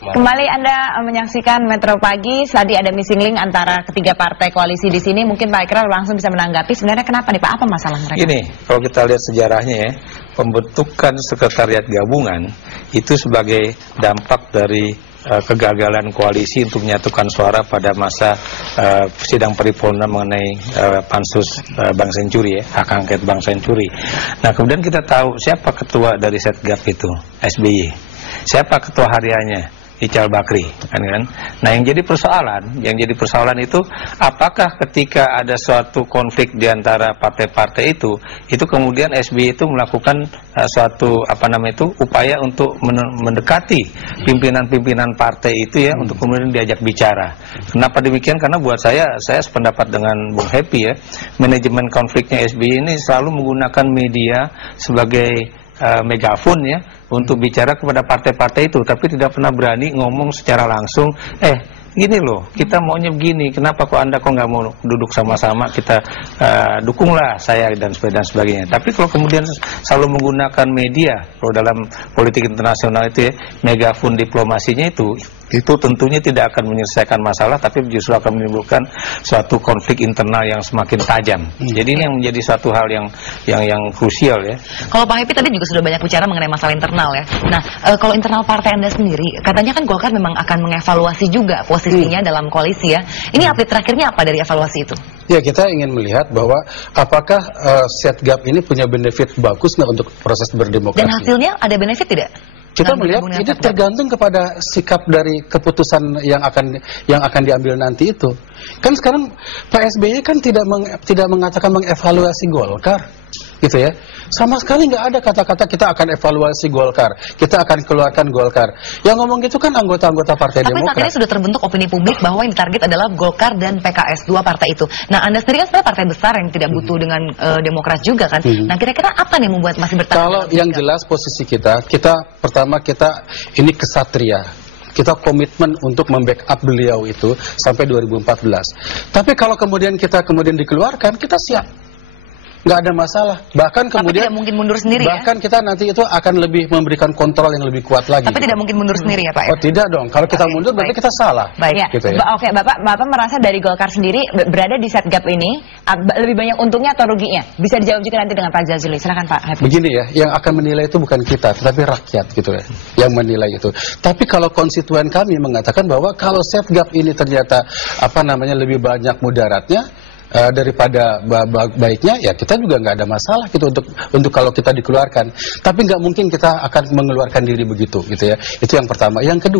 Kembali Anda menyaksikan Metro Pagi. Tadi ada missing link antara ketiga partai koalisi di sini. Mungkin Pak Ikrar langsung bisa menanggapi. Sebenarnya kenapa nih Pak? Apa masalah mereka? Gini, kalau kita lihat sejarahnya ya, pembentukan sekretariat gabungan itu sebagai dampak dari kegagalan koalisi untuk menyatukan suara pada masa sidang paripurna mengenai pansus Bank Senturi ya, hak angket Bank Senturi. Nah, kemudian kita tahu siapa ketua dari Setgap itu, SBY. Siapa ketua hariannya? Ical Bakri, kan? Nah, yang jadi persoalan itu apakah ketika ada suatu konflik di antara partai-partai itu kemudian SBY itu melakukan suatu upaya untuk mendekati pimpinan-pimpinan partai itu ya untuk kemudian diajak bicara. Kenapa demikian? Karena buat saya sependapat dengan Bung Happy ya, manajemen konfliknya SBY ini selalu menggunakan media sebagai megafon ya untuk bicara kepada partai-partai itu, tapi tidak pernah berani ngomong secara langsung, gini loh, kita maunya begini, kenapa kok Anda nggak mau duduk sama-sama, kita dukunglah saya dan sebagainya. Tapi kalau kemudian selalu menggunakan media, kalau dalam politik internasional itu ya, megafon diplomasinya itu tentunya tidak akan menyelesaikan masalah, tapi justru akan menimbulkan suatu konflik internal yang semakin tajam. Jadi ini yang menjadi suatu hal yang krusial ya. Kalau Pak Happy tadi juga sudah banyak bicara mengenai masalah internal ya. Nah, kalau internal partai Anda sendiri, katanya kan Golkar memang akan mengevaluasi juga posisinya dalam koalisi ya. Ini update terakhirnya apa dari evaluasi itu? Ya, kita ingin melihat bahwa apakah Setgap ini punya benefit bagus nggak untuk proses berdemokrasi. Dan hasilnya ada benefit tidak? Kita melihat ini tergantung kepada sikap dari keputusan yang akan diambil nanti itu. Kan sekarang Pak SBY kan tidak mengatakan mengevaluasi Golkar, gitu ya. Sama sekali nggak ada kata-kata kita akan evaluasi Golkar, kita akan keluarkan Golkar. Yang ngomong gitu kan anggota-anggota Partai Demokrat. Tapi saat ini sudah terbentuk opini publik bahwa yang ditarget adalah Golkar dan PKS, dua partai itu. Nah, Anda sendiri kan sebenarnya partai besar yang tidak butuh dengan Demokrat juga kan. Nah, kira-kira apa nih membuat masih bertahan? Kalau yang jelas posisi kita pertama ini kesatria. Kita komitmen untuk membackup beliau itu sampai 2014. Tapi kalau kemudian kita dikeluarkan, kita siap. Nggak ada masalah. Bahkan kemudian tidak mungkin mundur sendiri bahkan kita nanti itu akan lebih memberikan kontrol yang lebih kuat lagi. Tapi tidak mungkin mundur sendiri ya Pak? Oh tidak dong. Kalau kita mundur berarti kita salah. Baik. Gitu ya. Oke, Bapak merasa dari Golkar sendiri berada di Setgap ini lebih banyak untungnya atau ruginya? Bisa dijawab juga nanti dengan Pak Jazuli. Silakan Pak Happy. Begini ya, yang akan menilai itu bukan kita, tetapi rakyat gitu ya, yang menilai itu. Tapi kalau konstituen kami mengatakan bahwa kalau Setgap ini ternyata lebih banyak mudaratnya daripada baiknya, ya kita juga nggak ada masalah gitu untuk kalau kita dikeluarkan. Tapi nggak mungkin kita akan mengeluarkan diri begitu gitu ya. Itu yang pertama. Yang kedua,